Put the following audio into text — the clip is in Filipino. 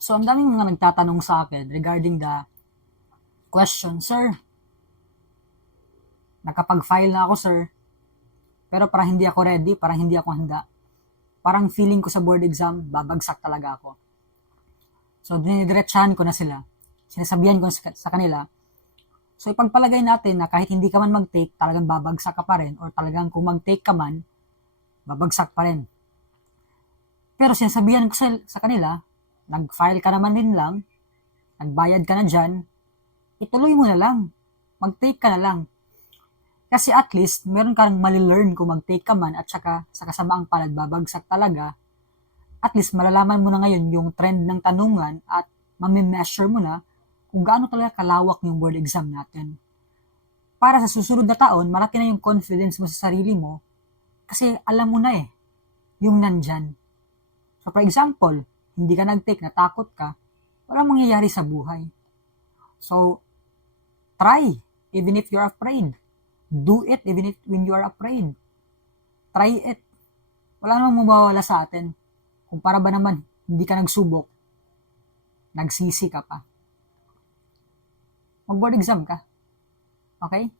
So, ang daming mga nagtatanong sa akin regarding the question, Sir, nakapag-file na ako, sir, pero parang hindi ako ready, parang hindi ako handa. Parang feeling ko sa board exam, babagsak talaga ako. So, dinidiretsahan ko na sila. Sinasabihan ko sa kanila, so ipagpalagay natin na kahit hindi ka man mag-take, talagang babagsak ka pa rin, or talagang kung mag-take ka man, babagsak pa rin. Pero sinasabihan ko sa kanila, nag-file ka naman din lang, nagbayad ka na dyan, ituloy mo na lang. Mag-take ka na lang. Kasi at least, meron kang mali-learn kung mag-take ka man at saka sa kasamaang palad babagsak talaga. At least, malalaman mo na ngayon yung trend ng tanungan at mamimeasure mo na kung gaano talaga kalawak yung board exam natin. Para sa susunod na taon, malaki na yung confidence mo sa sarili mo kasi alam mo na yung nandyan. So for example, hindi ka nag-take, natakot ka, walang mangyayari sa buhay. So, try, even if you're afraid. Do it even if when you are afraid. Try it. Wala namang mawawala sa atin. Kung para ba naman, hindi ka nagsubok, nagsisi ka pa. Mag-board exam ka. Okay?